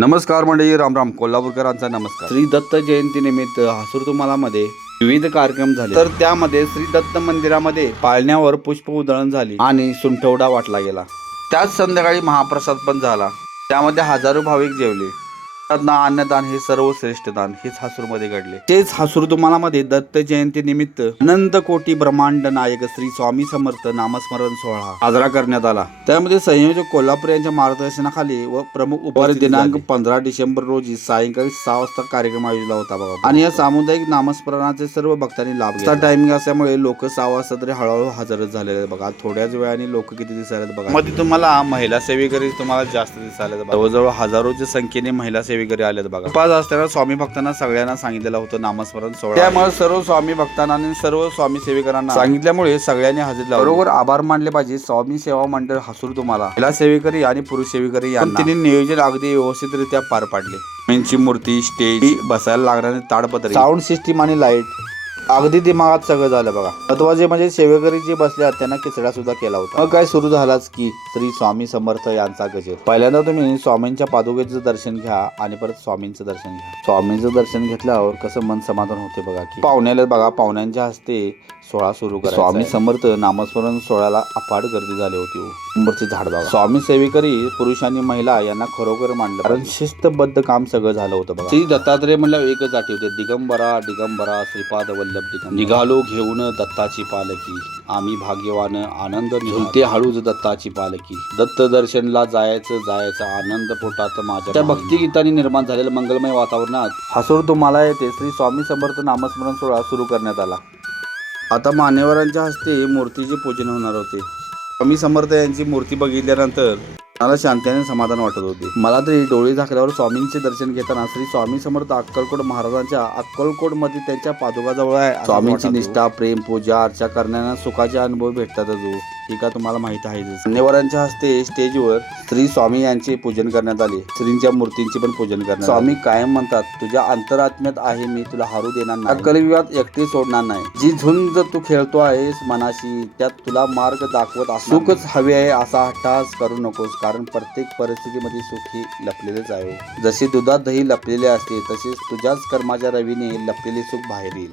नमस्कार मंडळी रामराम. कोल्हापूरकरांचा नमस्कार. श्री दत्त जयंती निमित्त हासूर तुम्हालामध्ये विविध कार्यक्रम झाले. तर त्यामध्ये श्री दत्त मंदिरामध्ये पाळण्यावर पुष्प उधळण झाली. आणि सुंठवडा वाटला गेला. त्याच संध्याकाळी महाप्रसाद पण झाला. त्यामध्ये हजारो भाविक जेवले. अन्नदान हे सर्व श्रेष्ठ दान. हेच हासूरमध्ये घडले. तेच हासूर तुम्हाला मध्ये दत्त जयंती निमित्त अनंत कोटी ब्रह्मांड नायक श्री स्वामी समर्थ नामस्मरण सोहळा साजरा करण्यात आला. त्यामध्ये संयोजक कोल्हापूर यांच्या मार्गदर्शनाखाली व प्रमुख उपहार दिनांक पंधरा डिसेंबर रोजी सायंकाळी सहा वाजता कार्यक्रम आयोजिला होता बघा आणि या सामुदायिक नामस्मरणाचे सर्व भक्तांनी लाभ घेतला. टायमिंग असल्यामुळे लोक सहा वाजता तरी हळूहळू हजरच झालेले बघा. थोड्याच वेळाने लोक किती दिसायला बघा. मध्ये तुम्हाला महिला सेवेकरी तुम्हाला जास्त दिसायला. जवळजवळ हजारोच्या संख्येने महिला सेवेकरी आल्यात बघा. पाच असताना स्वामी भक्तांना सगळ्यांना सांगितलेलं होतं नामस्मरण सोहळा. त्यामुळे सर्व स्वामी भक्तांना आणि सर्व स्वामी सेवेकरांना सांगितल्यामुळे सगळ्यांनी हजेरी लावली. बरोबर आभार मानले पाहिजे. स्वामी सेवा मंडळ हसूर तुम्हाला. महिला सेवेकरी आणि पुरुष सेवेकरी यांना. तिने नियोजन अगदी व्यवस्थितरित्या पार पाडले. यांची मूर्ती स्टेज बसायला लागणारे ताडपत्री. साऊंड सिस्टीम आणि लाइट अगदी दिमागात सगळं झालं बघा. महत्त्वाचे म्हणजे सेवेकरी जे बसले आहेत त्यांना किचडा सुद्धा केला होता. मग काय सुरू झालाच की श्री स्वामी समर्थ यांचा गजर. पहिल्यांदा तुम्ही स्वामींच्या पादुकेचं दर्शन घ्या आणि परत स्वामींचं दर्शन घ्या. स्वामींचं दर्शन घेतल्यावर कसं मन समाधान होते बघा की. पाहुण्याला बघा पाहुण्यांच्या हस्ते सोहळा सुरू करा स्वामी समर्थ नामस्मरण सोहळ्याला अफाट गर्दी झाली होती. नंबरचे झाड बघा स्वामी सेवेकरी पुरुष आणि महिला यांना खरोखर मांडलं कारण शिस्तबद्ध काम सगळं झालं होतं बघा. श्री दत्तात्रय म्हणलं एकच आठवते दिगंबरा दिगंबरा श्रीपाद वल्लभ दिगंबर. निघालो घेऊन दत्ताची पालकी आम्ही भाग्यवान आनंद झुलते हळूच दत्ताची पालकी दत्त दर्शनला जायचं जायचं आनंद पोटात माझ्या त्या भक्तिगीताने निर्माण झालेल्या मंगलमय वातावरणात हसूर तुम्हाला येते श्री स्वामी समर्थ नामस्मरण सोहळा सुरू करण्यात आला. आता मान्यवरांच्या हस्ते मूर्तीचे पूजन होणार होते. स्वामी समर्थ यांची मूर्ती बघितल्यानंतर मला शांतीने समाधान वाटत होते. मला तरी डोळे झाकल्यावर स्वामींचे दर्शन घेताना श्री स्वामी समर्थ अक्कलकोट महाराजांच्या अक्कलकोटमध्ये त्यांच्या पादुकाजवळ आहे स्वामींची निष्ठा प्रेम पूजा अर्चा करण्याना सुखाचे अनुभव भेटतातच हो. ही का तुम्हाला माहीत आहे मान्यवरांच्या हस्ते स्टेजवर श्री स्वामी यांचे पूजन करण्यात आले श्रींच्या मूर्तींचे पण पूजन करण्यात स्वामी कायम म्हणतात तुझ्या अंतरात्म्यात आहे मी तुला हारू देणार नाही अक्कलविवाद एकटे सोडणार नाही जी झुंज तू खेळतो आहेस मनाशी त्यात तुला मार्ग दाखवत. सुखच हवे आहे असा हट्टास करू नकोस कारण प्रत्येक परिस्थितीमध्ये सुख ही लपलेलेच आहे. जसे दुधात दही लपलेले असते तसेच तुझ्याच कर्माच्या रवीने लपलेले सुख बाहेर येईल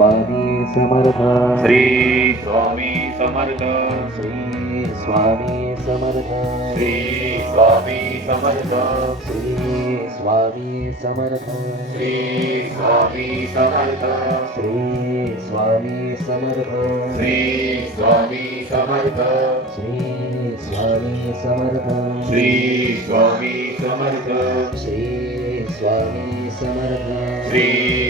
स्वामी समर्थ श्री स्वामी समर्थ श्री स्वामी समर्थ श्री स्वामी समर्थ श्री स्वामी समर्थ श्री स्वामी समर्थ श्री स्वामी समर्थ श्री स्वामी समर्थ श्री स्वामी समर्थ श्री स्वामी समर्थ श्री स्वामी समर्थ श्री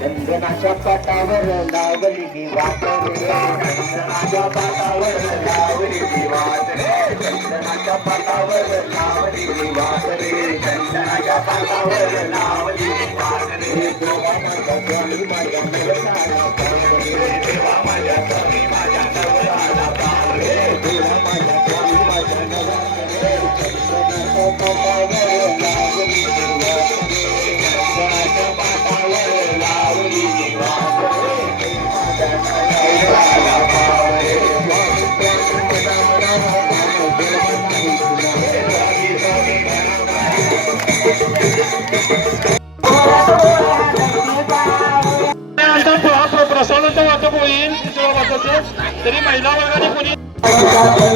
चंदनाच्या पाटावर लावली ही वाट रे. चंदनाच्या पाटावर लावली गी वाट रे. चंदनाच्या पाटावर लावली गी वाट रे. चंदनाच्या पाटावर लावली गी वाट रे देवा माझा स्वामी माझ्या नवसाला पाव रे. संग माझ्या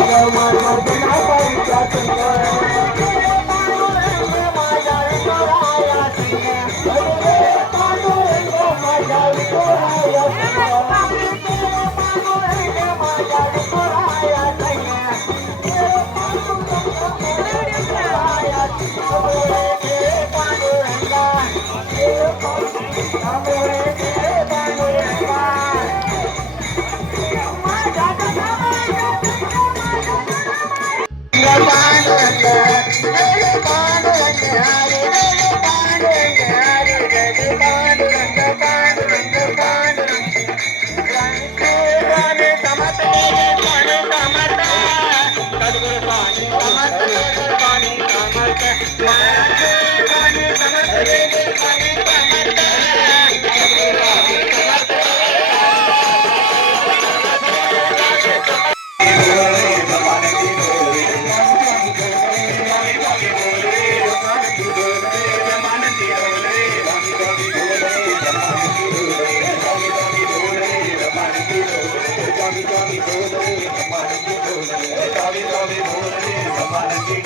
Yeah.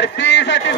আর টি শার্ট টি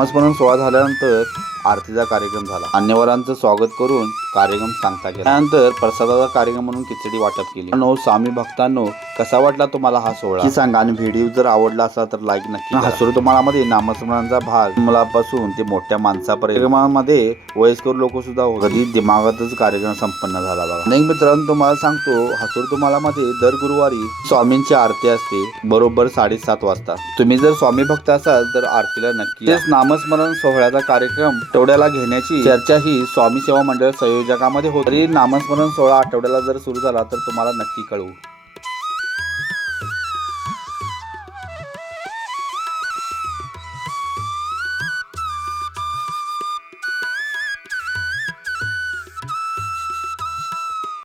नामस्मरण सोहळा झाल्यानंतर आरतीचा कार्यक्रम झाला. मान्यवरांचं स्वागत करून कार्यक्रम सांगता केला. त्यानंतर प्रसादाचा कार्यक्रम म्हणून खिचडी वाटप केली. नो स्वामी भक्तांनो कसा वाटला तुम्हाला हा सोहळा? सांगा आणि व्हिडिओ जर आवडला असा तर लाईक नक्की. हसूर तुम्हाला मध्ये नामस्मरणाचा भाग मुलापासून ते मोठ्या माणसापर्यंत. वयस्कर लोक सुद्धा. कधी दिमागातच कार्यक्रम संपन्न झाला बघा. अनेक मित्रांनो तुम्हाला सांगतो हसूर तुम्हाला मध्ये दर गुरुवारी स्वामींची आरती असते बरोबर साडेसात वाजता. तुम्ही जर स्वामी भक्त असाल तर आरतीला नक्की नामस्मरण सोहळ्याचा कार्यक्रम आठवड्याला घेण्याची चर्चा ही स्वामी सेवा मंडळ आयोजकामध्ये होत तरी नामस्मरण सोहळा आठवड्याला जर सुरू झाला तर तुम्हाला नक्की कळवू.